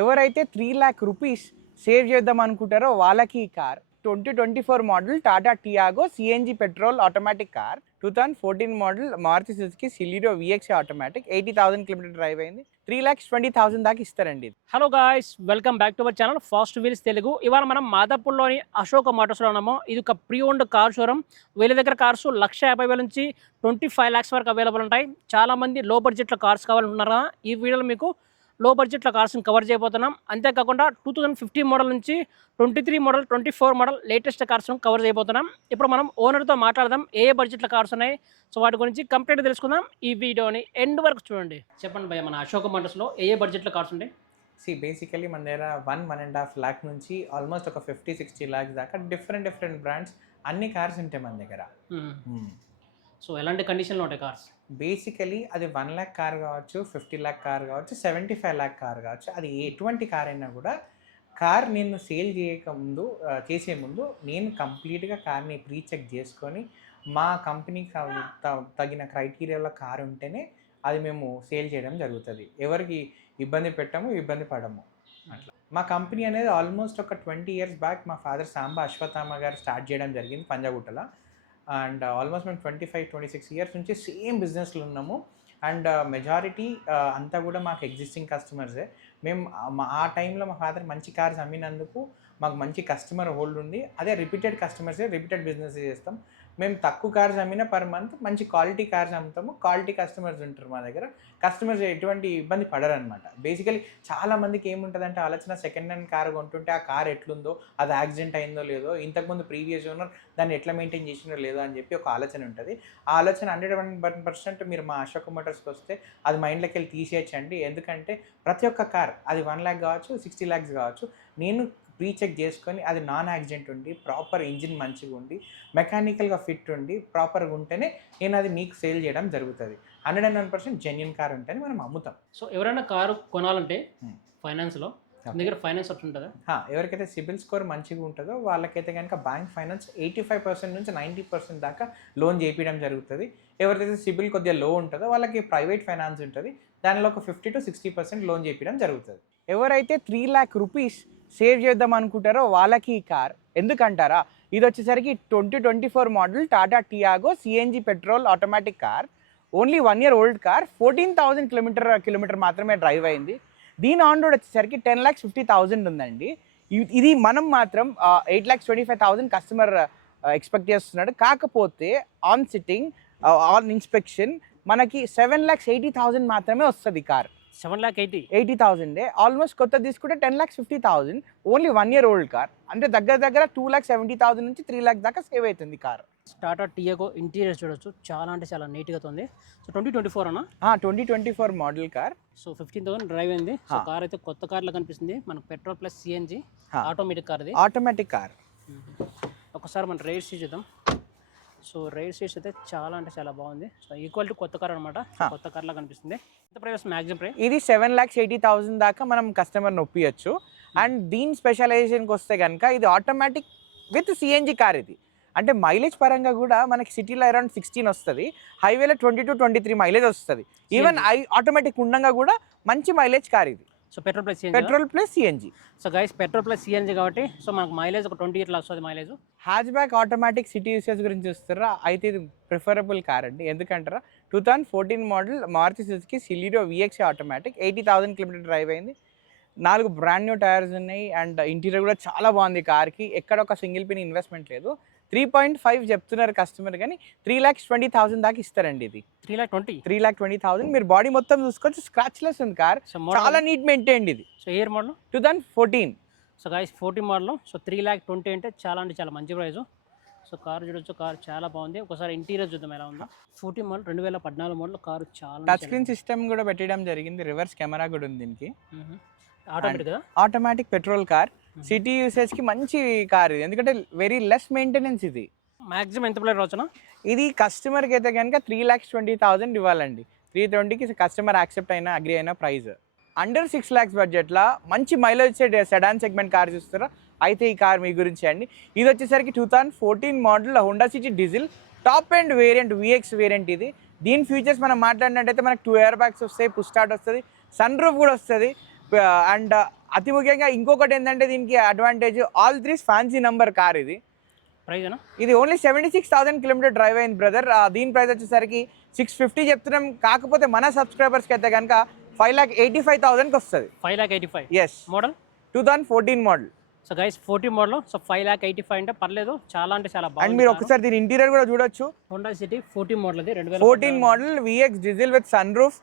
ఎవరైతే three lakh rupees save చేద్దాం అనుకుంటారో వాళ్ళకి ఈ car. Twenty twenty four model Tata Tiago CNG petrol automatic car two thousand fourteen model Maruti Suzuki Celerio VX automatic eighty thousand kilometer drive అయింది. Three lakhs twenty thousand దాకా ఇస్తారండి hello guys welcome back to our channel Fast Wheels Telugu ఇవాళ మనం మాదాపూర్లోని అశోక మోటార్స్లో ఉన్నాము. ఇది ఒక pre owned car showroom వీళ్ళ దగ్గర కార్స్ లక్ష యాభై వేల నుంచి ట్వంటీ ఫైవ్ ల్యాక్స్ వరకు అవైలబుల్ ఉంటాయి. చాలా మంది లో బడ్జెట్లో కార్స్ కావాలంటున్నారా ఈ వీడియోలో మీకు లో బడ్జెట్లో కార్స్ని కవర్ చేయబోతున్నాం. అంతేకాకుండా టూ థౌజండ్ ఫిఫ్టీన్ మోడల్ నుంచి twenty three model twenty four model latest కార్స్ను cover చేయబోతున్నాం. ఇప్పుడు మనం ఓనర్తో మాట్లాడదాం. ఏ ఏ బడ్జెట్లో కార్స్ ఉన్నాయి? సో వాటి గురించి కంప్లీట్ తెలుసుకుందాం. ఈ వీడియోని ఎండ్ వరకు చూడండి. చెప్పండి భయ్య మన అశోక మోటార్స్లో ఏ ఏ బడ్జెట్లో కార్స్ ఉంటాయి సి బేసికలీ మన దగ్గర one one and half lakh నుంచి ఆల్మోస్ట్ ఒక ఫిఫ్టీ సిక్స్టీ ల్యాక్స్ దాకా డిఫరెంట్ డిఫరెంట్ బ్రాండ్స్ అన్ని కార్స్ ఉంటాయి మన దగ్గర. సో ఎలాంటి కండిషన్లో ఉంటాయి కార్స్ బేసికలీ అది వన్ ల్యాక్ కార్ కావచ్చు ఫిఫ్టీ ల్యాక్ కార్ కావచ్చు సెవెంటీ ఫైవ్ ల్యాక్ కార్ కావచ్చు అది ఎటువంటి కార్ అయినా కూడా కార్ నేను సేల్ చేయక ముందు చేసే ముందు నేను కంప్లీట్గా కార్ని ప్రీ చెక్ చేసుకొని మా కంపెనీకి తగిన క్రైటీరియాలో కార్ ఉంటేనే అది మేము సేల్ చేయడం జరుగుతుంది. ఎవరికి ఇబ్బంది పెట్టము ఇబ్బంది పడము. అట్లా. మా కంపెనీ అనేది ఆల్మోస్ట్ ఒక ట్వంటీ ఇయర్స్ బ్యాక్ మా ఫాదర్ సాంబ అశ్వత్థామ గారు స్టార్ట్ చేయడం జరిగింది పంజాగుట్టలో అండ్ ఆల్మోస్ట్ మేము twenty five twenty six years నుంచి సేమ్ బిజినెస్లో ఉన్నాము. అండ్ మెజారిటీ అంతా కూడా మాకు ఎగ్జిస్టింగ్ కస్టమర్సే మేము ఆ- మా ఆ టైంలో మా ఫాదర్ మంచి కార్స్ అమ్మినందుకు మాకు మంచి కస్టమర్ హోల్డ్ ఉంది. అదే రిపీటెడ్ కస్టమర్సే రిపీటెడ్ బిజినెస్ చేస్తాం. మేము తక్కువ కార్స్ అమ్మినా పర్ మంత్ మంచి క్వాలిటీ కార్స్ అమ్ముతాము. క్వాలిటీ కస్టమర్స్ ఉంటారు మా దగ్గర. కస్టమర్స్ ఎటువంటి ఇబ్బంది పడరు అనమాట బేసికలీ చాలా మందికి ఏముంటుందంటే ఆలోచన సెకండ్ హ్యాండ్ కార్ కొంటుంటే ఆ కార్ ఎట్లుందో అది యాక్సిడెంట్ అయిందో లేదో ఇంతకుముందు ప్రీవియస్ ఓనర్ దాన్ని ఎట్లా మెయింటైన్ చేసిందో లేదో అని చెప్పి ఒక ఆలోచన ఉంటుంది. ఆ ఆలోచన హండ్రెడ్ వన్ పర్సెంట్ మీరు మా అశోక్ మోటార్స్కి వస్తే అది మైండ్లోకి వెళ్ళి తీసేయచ్చండి. ఎందుకంటే ప్రతి ఒక్క కార్ అది వన్ ల్యాక్ కావచ్చు సిక్స్టీ ల్యాక్స్ కావచ్చు నేను ప్రీ చెక్ చేసుకొని అది నాన్ యాక్సిడెంట్ ఉండి ప్రాపర్ ఇంజిన్ మంచిగా ఉండి మెకానికల్గా ఫిట్ ఉండి ప్రాపర్గా ఉంటేనే నేను అది మీకు సేల్ చేయడం జరుగుతుంది. Hundred and one percent genuine car ఉంటేనే మనం అమ్ముతాం. సో ఎవరైనా కారు కొనాలంటే. ఫైనాన్స్లో దగ్గర ఫైనాన్స్ ఆప్షన్ ఉంటుందా? హా, ఎవరికైతే సిబిల్ స్కోర్ మంచిగా ఉంటుందో వాళ్ళకైతే కనుక bank finance eighty five percent నుంచి నైంటీ పర్సెంట్ దాకా లోన్ చేయించడం జరుగుతుంది. ఎవరికైతే సిబిల్ కొద్దిగా లో ఉంటుందో వాళ్ళకి ప్రైవేట్ ఫైనాన్స్ ఉంటుంది. దానిలో ఒక fifty to sixty percent loan చేయించడం జరుగుతుంది. ఎవరైతే త్రీ ల్యాక్ రూపీస్ సేవ్ చేద్దాం అనుకుంటారో వాళ్ళకి ఈ కార్. ఎందుకంటారా? ఇది వచ్చేసరికి twenty twenty four model Tata Tiago CNG petrol automatic car. Only one year old car. Fourteen thousand kilometer kilometer మాత్రమే డ్రైవ్ అయింది. దీని ఆన్ రోడ్ వచ్చేసరికి టెన్ ల్యాక్స్ ఫిఫ్టీ థౌజండ్ ఉందండి. ఇది మనం మాత్రం eight lakhs twenty five thousand customer expect చేస్తున్నాడు. కాకపోతే ఆన్ సిట్టింగ్ ఆన్ ఇన్స్పెక్షన్ మనకి సెవెన్ ల్యాక్స్ ఎయిటీ థౌసండ్ మాత్రమే వస్తుంది car. Seven lakh eighty? Eighty థౌసండే almost కొత్త తీసుకుంటే ten lakhs fifty thousand only one year old car. అంటే దగ్గర దగ్గర టూ ల్యాక్స్ సెవెంటీ థౌసండ్ నుంచి త్రీ ల్యాక్స్ దాకా సేవ్ అవుతుంది కార్. టాటా టియాగో ఇంటీరియర్ చూడొచ్చు. చాలా అంటే చాలా నీట్గా ఉంది సో ట్వంటీ ట్వంటీ ఫోర్ అన్న? Twenty twenty four model car. So fifteen thousand drive అయింది. సో. కార్ అయితే కొత్త కార్లో కనిపిస్తుంది. మనకు petrol plus CNG. Automatic car automatic car. ఒకసారి మన రైడ్ సీట్ చూద్దాం. సో రైడ్ సీట్స్ అయితే చాలా అంటే చాలా బాగుంది. సో ఈక్వల్ టు కొత్త కార్ అనమాట. కొత్త కార్లా కనిపిస్తుంది. ఎంత ప్రైస్ మ్యాక్సిమం ప్రైస్ ఇది సెవెన్ ల్యాక్స్ ఎయిటీ థౌసండ్ దాకా మనం కస్టమర్ నొప్పియచ్చు. అండ్ దీని స్పెషలైజేషన్కి వస్తే కనుక ఇది ఆటోమేటిక్ విత్ సిఎన్జి కార్ ఇది. అంటే మైలేజ్ పరంగా కూడా మనకి సిటీలో అరౌండ్ సిక్స్టీన్ వస్తుంది. హైవేలో twenty two twenty three mileage వస్తుంది. ఈవెన్ ఐ ఆటోమేటిక్ ఉండగా కూడా మంచి మైలేజ్ కార్ ఇది. So petrol plus CNG petrol plus CNG so guys petrol plus CNG కాబట్టి సో మనకు మైలేజ్ ఒక ట్వంటీ ఇట్లా వస్తుంది mileage hatchback automatic city usage గురించి చూస్తారా? అయితే ఇది ప్రిఫరబుల్ కార్ అండి. ఎందుకంటారా? Two thousand fourteen model Maruti Suzuki Celerio VX automatic eighty thousand kilometer drive అయింది. నాలుగు బ్రాండ్ న్యూ టైర్స్ ఉన్నాయి. అండ్ ఇంటీరియర్ కూడా చాలా బాగుంది కార్కి ఎక్కడ ఒక సింగిల్ పిన్ ఇన్వెస్ట్మెంట్ లేదు. త్రీ పాయింట్ ఫైవ్ చెప్తున్నారు కస్టమర్ కానీ త్రీ ల్యాక్స్ ట్వంటీ థౌసండ్ దాకా ఇస్తారండి ఇది. Three lakh twenty? Three lakh twenty thousand. మీరు బాడీ మొత్తం చూసుకోవచ్చు స్క్రాచ్ లెస్ ఉంది కార్. సో చాలా నీట్ మెయింటైన్డ్ ఇది. So year model two thousand fourteen so guys forty model so three lakh twenty అంటే చాలా అంటే చాలా మంచి ప్రైస్ సో కార్ చూడొచ్చు కార్ చాలా బాగుంది. ఒకసారి ఇంటీరియర్ చూద్దాం ఎలా ఉందో. ఫోర్టీ మోడల్ రెండు వేల పద్నాలుగు మోడల్ కారు చాలా టచ్ స్క్రీన్ సిస్టమ్ కూడా పెట్టడం జరిగింది. రివర్స్ కెమెరా కూడా ఉంది దీనికి. Automatic automatic petrol car city యూసేజ్కి మంచి కార్ ఇది. ఎందుకంటే వెరీ లెస్ మెయింటెనెన్స్ ఇది. మాక్సిమం ఎంత ప్లేట్ రావచ్చునా ఇది కస్టమర్కి అయితే కనుక త్రీ ల్యాక్స్ ట్వంటీ థౌసండ్ ఇవ్వాలండి. త్రీ ట్వంటీకి కస్టమర్ యాక్సెప్ట్ అయిన అగ్రి అయిన ప్రైస్. అండర్ సిక్స్ ల్యాక్స్ బడ్జెట్లో మంచి మైలేజ్ వచ్చే సెడాన్ సెగ్మెంట్ కార్ చూస్తారా? అయితే ఈ కార్ మీ గురించి అండి. ఇది వచ్చేసరికి two thousand fourteen model Honda City diesel top and variant VX variant ఇది. దీని ఫీచర్స్ మనం మాట్లాడినట్టయితే మనకు టూ ఇయర్ బ్యాగ్స్ వస్తాయి పుష్ స్టార్ట్ వస్తుంది సన్ రూఫ్ కూడా వస్తుంది. అండ్ అతి ముఖ్యంగా ఇంకొకటి ఏంటంటే దీనికి advantage all threes fancy number car ఇది. ప్రైజ్ ఇది only seventy six thousand kilometre drive అయింది బ్రదర్ దీని ప్రైస్ వచ్చేసరికి సిక్స్ ఫిఫ్టీ చెప్తున్నాం. కాకపోతే మన సబ్స్క్రైబర్స్కి అయితే కనుక ఫైవ్ ల్యాక్ ఎయిటీ ఫైవ్ థౌసండ్కి వస్తుంది. Five lakh eighty five yes model two thousand fourteen model so guys forty model so five lakh eighty five అంటే పర్లేదు. చాలా అంటే చాలా అండ్ బాగుంది మీరు ఒకసారి దీని ఇంటీరియర్ కూడా చూడొచ్చు. హోండా సిటీ ఫోర్టీ మోడల్ అది రెండు వేల fourteen model VX diesel with sun roof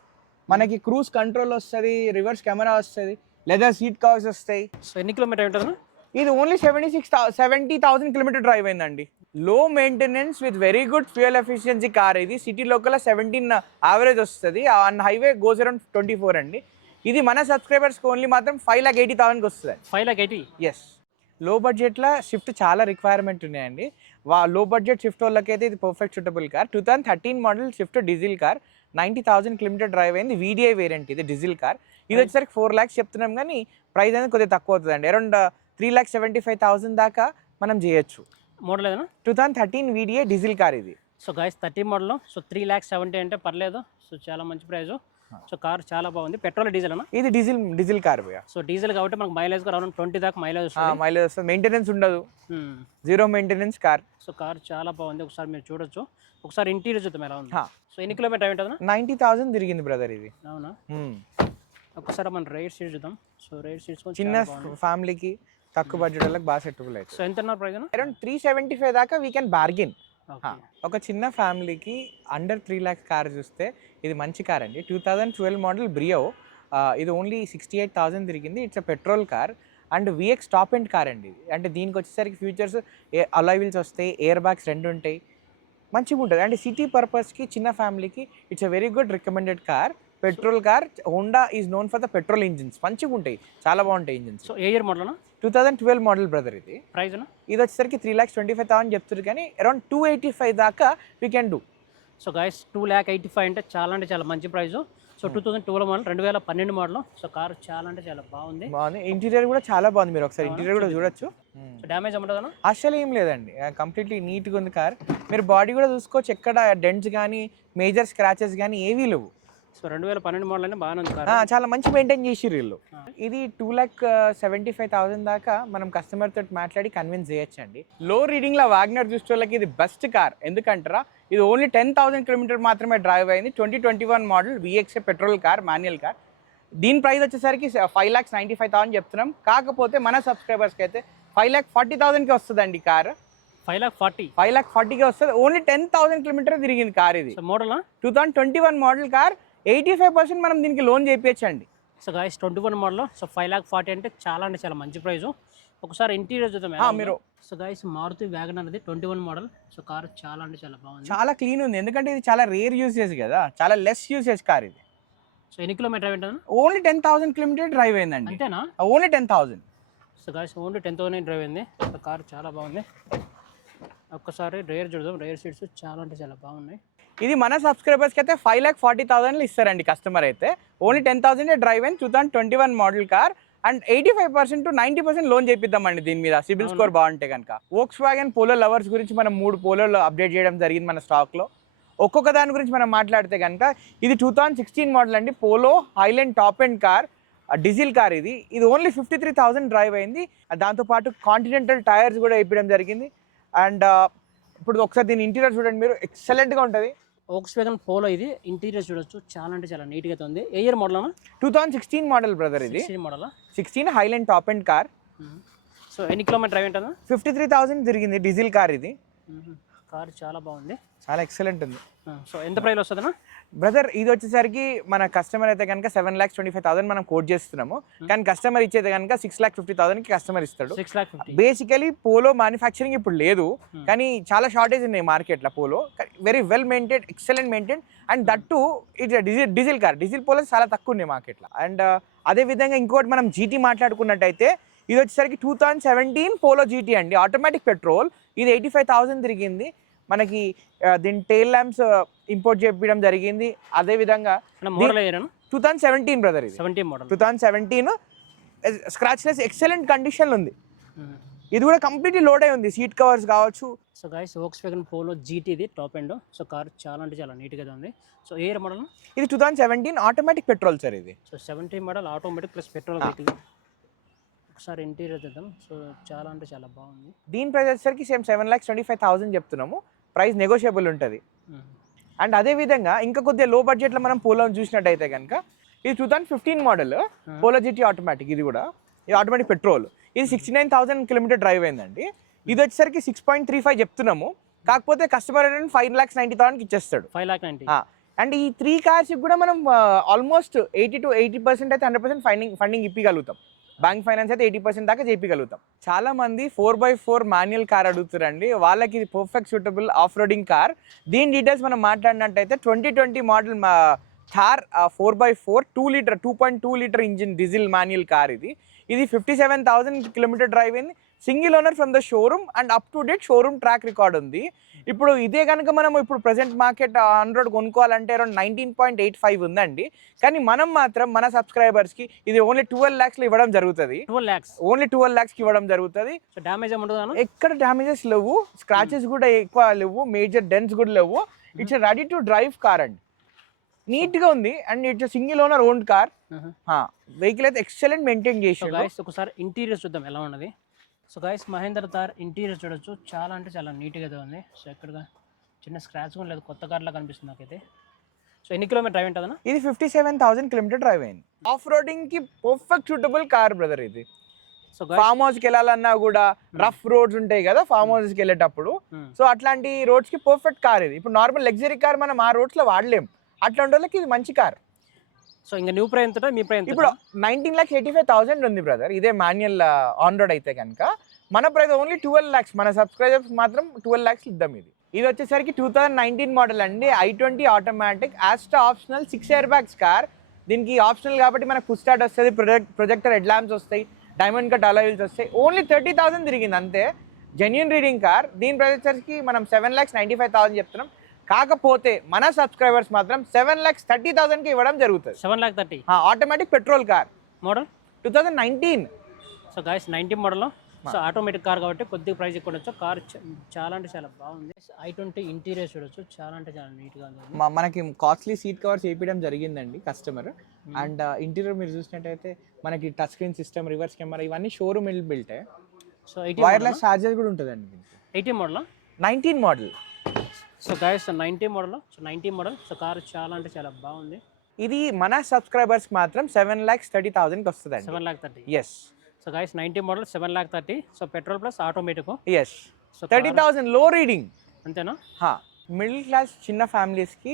మనకి క్రూజ్ కంట్రోల్ వస్తుంది రివర్స్ కెమెరా వస్తుంది. లెదర్ సీట్ కవర్స్ వస్తాయి. సో ఎన్ని కిలోమీటర్ ఉంటుంది? ఇది only seventy six seventy thousand kilometre drive అయిందండి. Low maintenance with very good fuel efficiency car ఇది. City local seventeen average వస్తుంది. On highway goes around twenty four అండి. ఇది మన సబ్స్క్రైబర్స్కి ఓన్లీ మాత్రం ఫైవ్ లాక్ ఎయిటీ థౌసండ్కి వస్తుంది. ఫైవ్ ల్యాక్ ఎయిటీ ఎస్లో బడ్జెట్లో షిఫ్ట్ చాలా రిక్వైర్మెంట్ ఉన్నాయండి. వా లో బడ్జెట్ షిఫ్ట్ వాళ్ళకైతే ఇది perfect suitable car two thousand thirteen model Swift diesel car ninety thousand kilometre drive అయింది. వీడిఐ వేరియంట్ ఇది డీజిల్ కార్. ఇది వచ్చేసరికి ఫోర్ ల్యాక్స్ చెప్తున్నాం కానీ ప్రైస్ అనేది కొద్దిగా తక్కువ అవుతుందండి. Around three lakh seventy five thousand దాకా మనం చేయొచ్చు. మోడల్ ఏదైనా? Two thousand thirteen VDI diesel car ఇది. So guys thirty model. So three lakh seventy అంటే పర్లేదు. సో చాలా మంచి ప్రైస్ సో కార్ చాలా బాగుంది. పెట్రోల్ డీజిల్ అన్న? ఇది diesel diesel car so diesel కాబట్టి మనకు మైలేజ్ అరౌండ్ ట్వంటీ దాకా మైలేజ్ వస్తుంది. మైలేజ్ వస్తుంది. మెయింటెనెన్స్ ఉండదు. Zero maintenance car so car చాలా బాగుంది. ఒకసారి మీరు చూడొచ్చు. ఒకసారి ఇంటీరియర్ చూద్దాం ఎలా ఉంది. సో ఎన్ని కిలోమీటర్ అయి ఉంటుందా నైంటీ థౌసండ్ తిరిగింది బ్రదర్ ఇది. అవునా. ఒకసారి మనం రైడ్ సీట్ చూద్దాం. సో రైడ్ సీట్స్ చిన్న ఫ్యామిలీకి తక్కువ బడ్జెట్ వాళ్ళకి బాగా సెటబుల్ అవుతుంది. సో ఎంత price around three seventy five దాకా వీ కెన్ బార్గెన్ ఒక చిన్న ఫ్యామిలీకి అండర్ త్రీ ల్యాక్స్ కార్ చూస్తే ఇది మంచి కార్ అండి. Two thousand twelve model Brio. ఇది ఓన్లీ సిక్స్టీ ఎయిట్ థౌసండ్ తిరిగింది. It's a petrol car. And VX top end car అండి ఇది. అంటే దీనికి వచ్చేసరికి ఫ్యూచర్స్ అలాయ్ వీల్స్ వస్తాయి ఎయిర్ బ్యాగ్స్ రెండు ఉంటాయి. మంచిగా ఉంటుంది. అంటే సిటీ పర్పస్కి చిన్న ఫ్యామిలీకి it's a very good recommended car. Petrol car. Honda is known for the petrol engines. మంచిగా ఉంటాయి. చాలా బాగుంటాయి ఇంజిన్స్. సో ఏ year model two thousand twelve model brother ఇది. ప్రైస్ ఇది వచ్చేసరికి three lakhs twenty five thousand చెప్తారు కానీ అరౌండ్ టూ ఎయిటీ ఫైవ్ దాకా we can do so guys two lakh eighty five అంటే చాలా అంటే చాలా మంచి price so two thousand twelve model రెండు వేల పన్నెండు మోడల్ సో కార్ చాలా అంటే చాలా బాగుంది. బాగుంది. ఇంటీరియర్ కూడా చాలా బాగుంది మీరు ఒకసారి? ఇంటీరియర్ కూడా చూడొచ్చు. డ్యామేజ్ అమ్మటదన్నా అసలు ఏం లేదండి. కంప్లీట్లీ నీట్గా ఉంది కార్ మీరు బాడీ కూడా చూసుకోవచ్చు. ఎక్కడ డెంట్స్ కానీ మేజర్ స్క్రాచెస్ కానీ ఏవీ లేవు. సో రెండు వేల పన్నెండు మోడల్ బాగానే ఉంది ఆ, చాలా మంచి మెయింటైన్ చేసిర్రు వీళ్ళు. ఇది two lakh seventy five thousand దాకా మనం కస్టమర్ తోటి మాట్లాడి కన్విన్స్ చేయొచ్చండి. లో రీడింగ్లో వాగ్నర్ చూసే వాళ్ళకి ఇది బెస్ట్ కార్ ఎందుకంటారా? ఇది ఓన్లీ టెన్ థౌసండ్ కిలోమీటర్ మాత్రమే డ్రైవ్ అయింది. Twenty twenty one model VXA petrol car manual car దీని ప్రైస్ వచ్చేసరికి five lakhs ninety five thousand చెప్తున్నాం. కాకపోతే మన సబ్స్క్రైబర్స్కి అయితే ఫైవ్ ల్యాక్ ఫార్టీ థౌసండ్కి వస్తుందండి car five lakh forty five lakh ఫార్టీకి వస్తుంది. ఓన్లీ టెన్ థౌసండ్ కిలోమీటర్ తిరిగింది కార్ ఇది. So model two thousand twenty one model car eighty five percent మనం దీనికి లోన్ చేయించండి so guys twenty one model so five lakh forty అంటే చాలా అంటే చాలా మంచి ప్రైస్ ఒకసారి ఇంటీరియర్ చూద్దాం. మీరు. సో గాయస్ మారుతి వ్యాగన్ అనేది twenty one model so car చాలా అంటే చాలా బాగుంది. చాలా క్లీన్ ఉంది. ఎందుకంటే ఇది చాలా రేర్ యూసేజ్ కదా. చాలా లెస్ యూసేజ్ కార్ ఇది. సో ఎన్ని కిలోమీటర్ అయి ఉంటుంది? Only ten thousand kilometre drive అయిందండి. అంతేనా? Only ten thousand so guys only ten thousand drive అయింది. సో కార్ చాలా బాగుంది. ఒక్కసారి రేర్ చూద్దాం. రేర్ సీట్స్ చాలా అంటే చాలా బాగున్నాయి. ఇది మన సబ్స్క్రైబర్స్కి అయితే ఫైవ్ ల్యాక్ ఫార్టీ థౌసండ్లు ఇస్తారండి కస్టమర్ అయితే. ఓన్లీ టెన్ థౌసండ్ డ్రైవ్ అయింది two thousand twenty one model car and eighty five percent to ninety percent loan చేపిద్దామండి దీని మీద. సిబిల్? స్కోర్ బాగుంటే కనుక వోక్స్ వ్యాగన్ పోలో లవర్స్ గురించి మనం మూడు పోలోలు అప్డేట్ చేయడం జరిగింది మన స్టాక్లో ఒక్కొక్క దాని గురించి మనం మాట్లాడితే కనుక ఇది టూ థౌసండ్ సిక్స్టీన్ మోడల్ అండి. Polo highline top end car diesel car ఇది. ఇది only fifty three thousand drive అయింది దాంతోపాటు కాంటినెంటల్ టైర్స్ కూడా వేయడం జరిగింది. అండ్ ఇప్పుడు ఒకసారి దీని ఇంటీరియర్ చూడండి మీరు ఎక్సలెంట్గా ఉంటుంది. ఓక్స్ వ్యాగన్ పోలో ఇది. ఇంటీరియర్ చూడొచ్చు. చాలా అంటే చాలా నీట్గా ఉంది. ఏ ఇయర్ మోడల్ అన్న? Two thousand sixteen model brother ఇది. Model sixteen highline top end car so ఎన్ని కిలోమీటర్ అయి ఉంటుందా? ఫిఫ్టీ త్రీ థౌసండ్ తిరిగింది డీజిల్ కార్ ఇది. కార్ చాలా బాగుంది. చాలా ఎక్సలెంట్ ఉంది. సో ఎంత ప్రైస్ వస్తుందన్నా? బ్రదర్ ఇది వచ్చేసరికి మన కస్టమర్ అయితే కనుక seven lakhs twenty five thousand మనం కోట్ చేస్తున్నాము. కానీ కస్టమర్ ఇచ్చేది కనుక సిక్స్ ల్యాక్ ఫిఫ్టీ థౌసండ్కి కస్టమర్ ఇస్తాడు. Six lakh basically Polo manufacturing ఇప్పుడు లేదు. Hmm. కానీ చాలా షార్టేజ్ ఉన్నాయి మార్కెట్లో Polo very well maintain excellent maintain and that too ఇది diesel diesel car diesel Polo చాలా తక్కువ ఉన్నాయి మార్కెట్లో అండ్ అదే విధంగా ఇంకోటి మనం జీటీ మాట్లాడుకున్నట్టయితే ఇది వచ్చేసరికి two thousand seventeen Polo GT అండి. ఆటోమేటిక్ పెట్రోల్ ఇది ఎయిటీ ఫైవ్ థౌసండ్ తిరిగింది. మనకి దీని టైల్ ల్యాంప్స్ ఇంపోర్ట్ చేపించడం జరిగింది. అదే విధంగా టూ థౌజండ్ సెవెంటీన్ బ్రదర్ ఇది. Model two thousand seventeen scratchless excellent కండిషన్లో ఉంది ఇది కూడా కంప్లీట్లీ లోడ్ అయి ఉంది. సీట్ కవర్స్ కావచ్చు. So guys Volkswagen Polo జీటీది టాప్ ఎండ్ సో కార్ చాలా అంటే చాలా నీట్గా ఉంది. సో ఏ మోడల్ ఇది two thousand seventeen automatic petrol sir ఇది. So seventy model automatic plus petrol. Vehicle ఒకసారి ఇంటీరియర్ చూద్దాం. సో చాలా అంటే చాలా బాగుంది. దీని ప్రైస్ వచ్చేసరికి same seven lakhs twenty five thousand చెప్తున్నాము. ప్రైస్ నెగోషియబుల్ ఉంటుంది. అండ్ అదే విధంగా ఇంకా కొద్దిగా లో బడ్జెట్లో మనం పోలో చూసినట్టయితే కనుక ఇది two thousand fifteen model Polo GT automatic ఇది కూడా. ఇది ఆటోమేటిక్ పెట్రోల్ ఇది sixty nine thousand kilometre drive అయిందండి. ఇది వచ్చేసరికి సిక్స్ పాయింట్ త్రీ ఫైవ్ చెప్తున్నాము. కాకపోతే కస్టమర్ ఫైవ్ ల్యాక్స్ నైంటీ థౌసండ్కి ఇచ్చేస్తాడు. ఫైవ్ ల్యాక్ నైంటీ ఆ, అండ్ ఈ త్రీ కార్స్ కూడా మనం almost eighty to eighty percent అయితే హండ్రెడ్ పర్సెంట్ ఫండింగ్ ఫండింగ్ ఇప్పగలుగుతాం. బ్యాంక్ ఫైనాన్స్ అయితే ఎయిటీ పర్సెంట్ దాకా చేయించగలుగుతాం చాలా మంది four by four manual car అడుగుతారండి. వాళ్ళకి ఇది perfect suitable off roading car దీని డీటెయిల్స్ మనం మాట్లాడినట్టయితే twenty twenty model Thar four by four two litre two point two litre engine diesel manual car ఇది. ఇది fifty seven thousand kilometre drive అయింది. Single owner from the showroom and up to date showroom track record ఉంది. ఇప్పుడు ఇదే కనుక మనం ఇప్పుడు present market hundred కొనుక్కోవాలంటే around nineteen point eight five ఉందండి. కానీ మనం మాత్రం మన సబ్స్క్రైబర్స్కి ఇది ఓన్లీ ట్వెల్వ్ ల్యాక్స్లో ఇవ్వడం జరుగుతుంది. ఓన్లీ ట్వెల్వ్ ల్యాక్స్కి ఇవ్వడం జరుగుతుంది. ఏముంటుందా ఎక్కడ డ్యామేజెస్ లేవు. స్క్రాచెస్ కూడా ఎక్కువ లేవు. మేజర్ డెన్స్ కూడా లేవు. It's ready to drive car అండి. నీట్గా ఉంది and it's single owner own car. Vehicle అయితే ఎక్సలెంట్ మెయింటైన్ చేసి ఒకసారి ఇంటీరియర్ చూద్దాం ఎలా ఉన్నది. So guys Mahindra Thar interior చూడొచ్చు. చాలా అంటే చాలా నీట్గా అయితే ఉంది. సో ఎక్కడగా చిన్న స్క్రాచ్ కూడా లేదు. కొత్త కార్లా కనిపిస్తుంది నాకైతే. సో ఎన్ని కిలోమీటర్ డ్రైవ్ ఉంటుందన్నా? ఇది fifty seven thousand kilometre drive అయింది. ఆఫ్ రోడింగ్కి పర్ఫెక్ట్ సూటబుల్ కార్ బ్రదర్ ఇది. సో ఫామ్ హౌస్కి వెళ్ళాలన్నా కూడా రఫ్ రోడ్స్ ఉంటాయి కదా ఫామ్ హౌస్కి వెళ్ళేటప్పుడు. సో అట్లాంటి రోడ్స్కి పర్ఫెక్ట్ కార్ ఇది. ఇప్పుడు నార్మల్ లగ్జరీ కార్ మనం ఆ రోడ్స్లో వాడలేం. అట్లాంటి వాళ్ళకి ఇది మంచి కార్ సో ఇంకా న్యూ ప్రైస్ ఎంత మీ ప్రైస్ ఇప్పుడు nineteen lakhs eighty five thousand ఉంది బ్రదర్ ఇదే మాన్యువల్ ఆన్ రోడ్ అయితే కనుక. మన ప్రైస్ ఓన్లీ ట్వెల్వ్ ల్యాక్స్ మన సబ్స్క్రైబర్స్ మాత్రం ట్వెల్వ్ ల్యాక్స్ ఇద్దాం ఇది. ఇది వచ్చేసరికి టూ థౌసండ్ నైన్టీన్ మోడల్ అండి. I twenty automatic Asta optional six air bags car దీనికి ఆప్షనల్ కాబట్టి మనకు పుష్ స్టార్ట్ వస్తుంది. ప్రొజెక్ట్ ప్రొజెక్టర్ హెడ్ ల్యాంప్స్ వస్తాయి. డైమండ్ కట్ అలవిల్స్ వస్తాయి. ఓన్లీ థర్టీ థౌసండ్ తిరిగింది అంతే. జెన్యున్ రీడింగ్ కార్ దీని ప్రైస్ వచ్చేసరికి మనం seven lakhs ninety five thousand చెప్తున్నాం. కాకపోతే మన సబ్స్క్రైబర్స్ మాత్రం సెవెన్ ల్యాక్స్ థర్టీ థౌసండ్కి ఇవ్వడం జరుగుతుంది. Seven lakh thirty automatic petrol car model two thousand nineteen so guys ninety model so automatic car కాబట్టి కొద్దిగా ప్రైస్ ఎక్కువ ఉండొచ్చు. కార్ చాలా అంటే చాలా బాగుంది. ఐ ట్వంటీ ఇంటీరియర్ చూడొచ్చు. చాలా అంటే చాలా నీట్గా ఉంది. మనకి కాస్ట్లీ సీట్ కవర్ చేయించడం జరిగిందండి కస్టమర్. అండ్ ఇంటీరియర్ మీరు చూసినట్టయితే మనకి touch screen system reverse camera ఇవన్నీ షోరూమ్ బిల్టే. సో వైర్లెస్ ఛార్జర్ కూడా ఉంటుందండి eighty model? Nineteen model. So guys ninety model? So ninety model. So car చాలా అంటే చాలా బాగుంది. ఇది మన సబ్స్క్రైబర్స్ మాత్రం సెవెన్ ల్యాక్స్ థర్టీ థౌసండ్కి వస్తుందండి. Seven lakh thirty. Yes so guys ninety model seven lakh thirty so petrol plus automatic yes so thirty థౌసండ్లో reading అంతేనా? మిడిల్ క్లాస్ చిన్న ఫ్యామిలీస్కి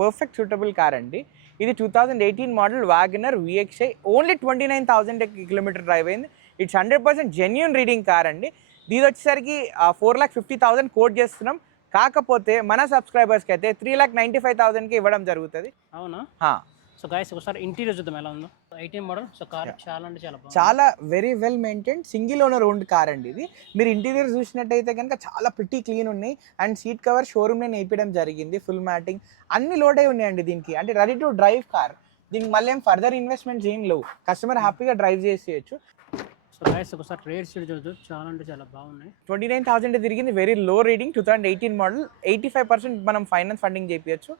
పర్ఫెక్ట్ సూటబుల్ కార్ అండి. ఇది two thousand eighteen model WagonR VXI only twenty nine thousand kilometre drive అయింది. It's hundred percent genuine reading car అండి. ఇది వచ్చేసరికి four lakh fifty thousand quote చేస్తున్నాం. కాకపోతే మన సబ్స్క్రైబర్స్కి అయితే త్రీ ల్యాక్ నైంటీ ఫైవ్ థౌసండ్కి ఇవ్వడం జరుగుతుంది. అవునా? హా. సో గాయస్ ఒకసారి ఇంటీరియర్ చూద్దాం ఎలా ఉందో. ఎయిటీన్ మోడల్ సో కార్ చాలా అంటే చాలా బాగుంది. చాలా very well maintain single owner owned car అండి ఇది. మీరు ఇంటీరియర్ చూసినట్టయితే కనుక చాలా ప్రిటీ క్లీన్ ఉన్నాయి. అండ్ సీట్ కవర్ షోరూమ్లో వేయడం జరిగింది ఫుల్ మ్యాటింగ్ అన్ని లోడ్ అయి ఉన్నాయండి దీనికి. అంటే రెడీ టు డ్రైవ్ కార్ దీనికి మళ్ళీ ఏం ఫర్దర్ ఇన్వెస్ట్మెంట్స్ ఏం లేవు. కస్టమర్ హ్యాపీగా డ్రైవ్ చేసేయచ్చు. సో గాయస్ ఒకసారి రేట్ సీట్ చూడొచ్చు చాలా అంటే చాలా బాగున్నాయి. ట్వంటీ నైన్ థౌసండ్ తిరిగింది. Very low reading two thousand eighteen model eighty five percent మనం ఫైనాన్స్ ఫండింగ్ చేయించచ్చు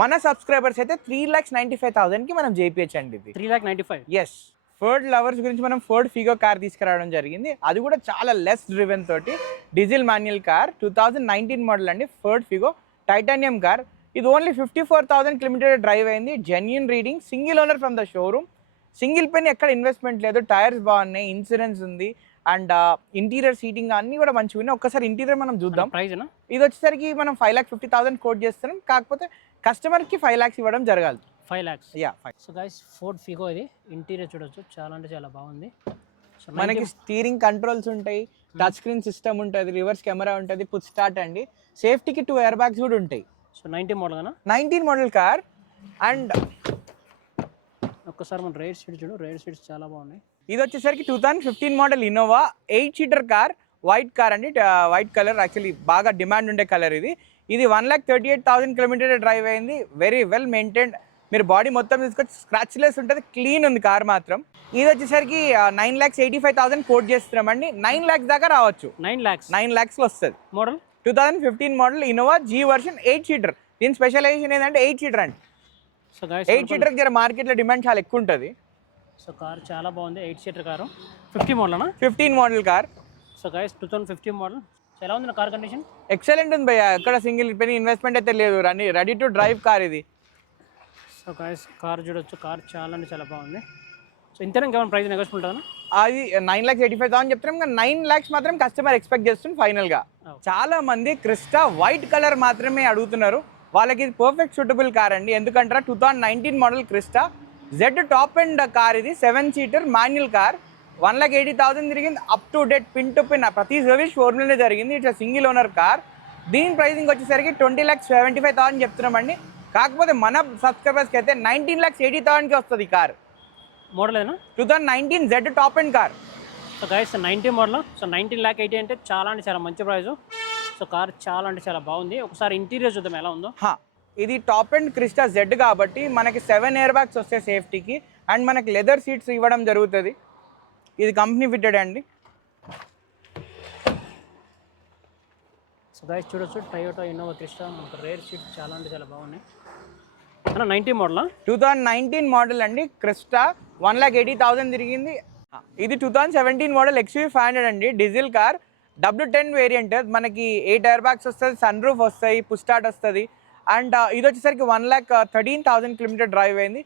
మన సబ్స్క్రైబర్స్ అయితే త్రీ ల్యాక్స్ నైంటీ ఫైవ్ థౌసండ్కి మనం చేయించచ్చు అండి ఇది. Three lakh ninety five S Ford lovers గురించి మనం ఫోర్డ్ ఫిగో కార్ తీసుకురావడం జరిగింది. అది కూడా చాలా లెస్ డ్రివెన్ తోటి diesel manual car two thousand nineteen model అండి ఫోర్డ్ ఫిగో టైటానియం కార్ ఇది only fifty four thousand kilometer drive అయింది. Genuine reading single owner from the showroom single pen ఎక్కడ ఇన్వెస్ట్మెంట్ లేదు. టైర్స్ బాగున్నాయి ఇన్సూరెన్స్ ఉంది. And interior seating అన్నీ కూడా మంచిగా ఉన్నాయి ఒక్కసారి ఇంటీరియర్ మనం చూద్దాం. ప్రైజ్ ఇది వచ్చేసరికి మనం five lakh fifty thousand quote చేస్తున్నాం. కాకపోతే కస్టమర్కి ఫైవ్ ల్యాక్స్ ఇవ్వడం జరగాలి. Five lakhs yeah five so guys Ford Figo ఇది. ఇంటీరియర్ చూడొచ్చు. చాలా అంటే చాలా బాగుంది. సో మనకి స్టీరింగ్ కంట్రోల్స్ ఉంటాయి. టచ్ స్క్రీన్ సిస్టమ్ ఉంటుంది. రివర్స్ కెమెరా ఉంటుంది. పుట్ స్టార్ట్ అండి. సేఫ్టీకి టూ ఎయిర్ బ్యాగ్స్ కూడా ఉంటాయి. సో నైంటీ మోడల్ కదా నైన్టీన్ మోడల్ కార్ అండ్ ఒక్కసారి మన రైడ్ సీట్ చూడు. రైడ్ సీట్స్ చాలా బాగున్నాయి. ఇది వచ్చేసరికి two thousand fifteen model Innova eight seater car white car అండి. వైట్ కలర్ యాక్చువల్లీ బాగా డిమాండ్ ఉండే కలర్ ఇది. ఇది one lakh thirty eight thousand kilometer drive అయింది. వెరీ వెల్ మెయింటైన్డ్ మీరు బాడీ మొత్తం తీసుకొచ్చి స్క్రాచ్లెస్ ఉంటుంది. క్లీన్ ఉంది కార్ మాత్రం. ఇది వచ్చేసరికి nine lakhs eighty five thousand quote చేస్తున్నామండి నైన్ ల్యాక్స్ దాకా రావచ్చు. నైన్ ల్యాక్స్ నైన్ ల్యాక్స్లో వస్తుంది. Model two thousand fifteen model Innova G version eight seater దీని స్పెషలైజేషన్ ఏంటంటే ఎయిట్ సీటర్ అండి. ఎయిట్ సీటర్ జర మార్కెట్లో డిమాండ్ చాలా ఎక్కువ ఉంటుంది. సో కార్ చాలా బాగుంది. Eight seater car fifty model fifteen model car so guys two thousand fifteen model ఎలా ఉంది కార్ కండిషన్? ఎక్సలెంట్ ఉంది భయ్య. ఎక్కడ సింగిల్ పెనీ ఇన్వెస్ట్మెంట్ అయితే లేదు. రని రెడీ టు డ్రైవ్ కార్ ఇది. సో గైస్ కార్ చూడొచ్చు. కార్ చాలా అంటే చాలా బాగుంది. సో ఇంతనే ఇంకేమైనా ప్రైస్ నెగోషియబుల్ ఉంటుందా? అది nine lakhs eighty five thousand చెప్తున్నాం కానీ నైన్ ల్యాక్స్ మాత్రం కస్టమర్ ఎక్స్పెక్ట్ చేస్తుంది ఫైనల్గా. చాలా మంది క్రిస్టా వైట్ కలర్ మాత్రమే అడుగుతున్నారు. వాళ్ళకి ఇది పర్ఫెక్ట్ సూటబుల్ కార్ అండి. ఎందుకంటే two thousand nineteen model Crysta. Z top end car ఇది seven seater manual car one lakh eighty thousand తిరిగింది. Up to date pin to pin ప్రతి సర్వీస్ షోరూమ్లోనే జరిగింది. ఇట్స్ సింగిల్ ఓనర్ కార్ దీని pricing వచ్చేసరికి twenty lakhs seventy five thousand చెప్తున్నామండి కాకపోతే మన సబ్స్క్రైబర్స్కి అయితే నైన్టీన్ ల్యాక్స్ ఎయిటీ థౌసండ్కి వస్తుంది ఈ కార్ మోడల్ ఏనా? Two thousand nineteen Z top end car so guys nineteen model so nineteen lakh eighty అంటే చాలా అంటే చాలా మంచి ప్రైస్ సో కార్ చాలా అంటే చాలా బాగుంది. ఒకసారి ఇంటీరియర్ చూద్దాం ఎలా ఉందో. హా, ఇది టాప్ అండ్ క్రిస్టా జెడ్ కాబట్టి మనకి సెవెన్ ఇయర్ బ్యాగ్స్ వస్తాయి సేఫ్టీకి అండ్ మనకి లెదర్ సీట్స్ ఇవ్వడం జరుగుతుంది. ఇది కంపెనీ ఫిట్టెడ్ అండి. సో చూడొచ్చు టయోటో ఇన్నోవా క్రిస్టా మనకు రేర్ సీట్ చాలా అంటే చాలా బాగున్నాయి. అన్న nineteen model two thousand nineteen model అండి. Crysta one lakh eighty thousand తిరిగింది. ఇది two thousand seventeen model XUV five hundred అండి. Diesel car W ten variant మనకి ఎయిట్ ఇయర్ బ్యాగ్స్ వస్తుంది సన్ రూఫ్ వస్తాయి పుష్ స్టార్ట్ వస్తుంది అండ్ ఇది వచ్చేసరికి one lakh thirteen thousand kilometer drive అయింది.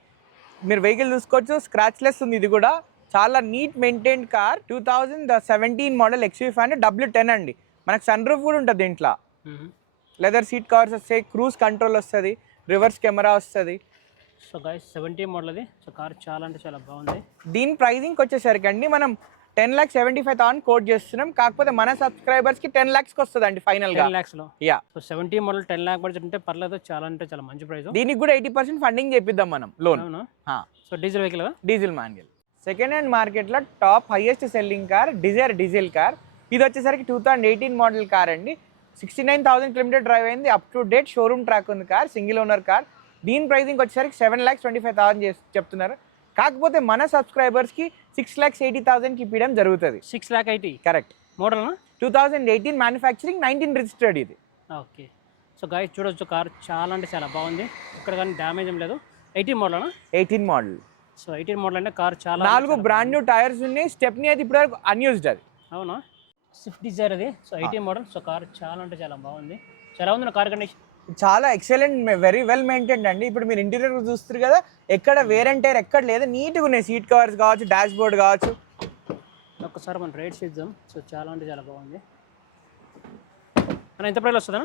మీరు వెహికల్ చూసుకోవచ్చు స్క్రాచ్లెస్ ఉంది ఇది కూడా. చాలా neat maintain car two thousand seventeen model XUV five W ten అండి. మనకు సన్ రూఫ్ కూడా ఉంటుంది దీంట్లో. లెదర్ సీట్ కవర్స్ వస్తాయి క్రూజ్ కంట్రోల్ వస్తుంది రివర్స్ కెమెరా వస్తుంది. సో గైస్ సెవెంటీన్ మోడల్ అది. సో కార్ చాలా అంటే చాలా బాగుంది. దీని ప్రైజింగ్ వచ్చేసరికి అండి మనం ten lakh seventy five thousand quote చేస్తున్నాం. కాకపోతే మన సబ్స్క్రైబర్స్కి టెన్ ల్యాక్స్కి వస్తుంది అండి ఫైనల్గా ten ల్యాక్స్లో yeah so seventy model ten lakh budget ఉంటే పర్లేదు చాలా అంటే చాలా మంచి ప్రైస్ దీనికి కూడా ఎయిటీ పర్సెంట్ ఫండింగ్ చేపిద్దాం మనం loan so diesel vehicle diesel manual second hand మార్కెట్లో top highest selling car Dzire diesel car. ఇది వచ్చేసరికి two thousand eighteen model car అండి. Sixty nine thousand kilometer drive అయింది. Up to date showroom track ఉంది car single owner car. దీని pricing వచ్చేసరికి seven lakhs twenty five thousand చెప్తున్నారు. కాకపోతే మన సబ్స్క్రైబర్స్కి సిక్స్ ల్యాక్స్ ఎయిటీ థౌసండ్కి ఇప్పించడం జరుగుతుంది. Six lakh eighty? Correct. మోడల్నా? Two thousand eighteen manufacturing nineteen registered ఇది. ఓకే. సో గాయ చూడొచ్చు కార్ చాలా అంటే చాలా బాగుంది. ఇక్కడ కానీ డ్యామేజ్ ఏం లేదు. Eighteen మోడల్నా? Eighteen model. So eighteen model అంటే కార్ చాలా నాలుగు చాలా బ్రాండ్ న్యూ టైర్స్ ఉన్నాయి. స్టెప్ని అయితే ఇప్పటివరకు అన్యూజ్డ్ అది. అవునా? స్విఫ్ట్ డిజైర్ అది. So eighteen model. So car చాలా అంటే చాలా బాగుంది. ఎలా ఉంది కార్ కండిషన్ చాలా ఎక్సలెంట్ వెరీ వెల్ మెయింటైన్ అండి. ఇప్పుడు మీరు ఇంటీరియర్ చూస్తారు కదా ఎక్కడ వేర్ అండ్ టైర్ ఎక్కడ లేదు. నీట్గా ఉన్నాయి. సీట్ కవర్స్ కావచ్చు డాష్ బోర్డ్ కావచ్చు. ఒక్కసారి మనం రేట్స్ ఇద్దాం సో చాలా అంటే చాలా బాగుంది. ఎంత ప్రైస్ వస్తుందా?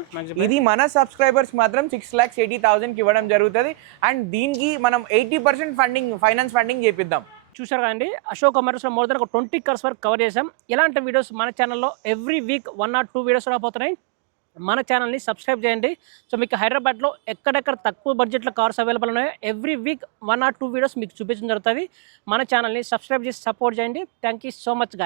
ఇది మన సబ్స్క్రైబర్స్ మాత్రం సిక్స్ ల్యాక్స్ ఎయిటీ థౌసండ్కి ఇవ్వడం జరుగుతుంది. అండ్ దీనికి మనం eighty percent funding finance funding చేపిద్దాం. చూసారు కదండి? అశోక్ అమర్స్లో మోర్ దెన్ ఒక ట్వంటీ కార్స్ వరకు కవర్ చేసాం ఇలాంటి వీడియోస్ మన ఛానల్లో every week one or two videos రాబోతున్నాయి. మన ఛానల్ని సబ్స్క్రైబ్ చేయండి. సో మీకు హైదరాబాద్లో ఎక్కడెక్కడ తక్కువ బడ్జెట్లో కార్స్ అవైలబుల్ ఉన్నాయో every week one or two videos మీకు చూపించడం జరుగుతుంది. మన ఛానల్ని సబ్స్క్రైబ్ చేసి సపోర్ట్ చేయండి. Thank you so much guys